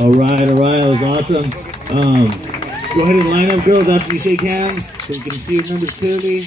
All right, that was awesome. Go ahead and line up, girls, after you shake hands so we can see your numbers clearly.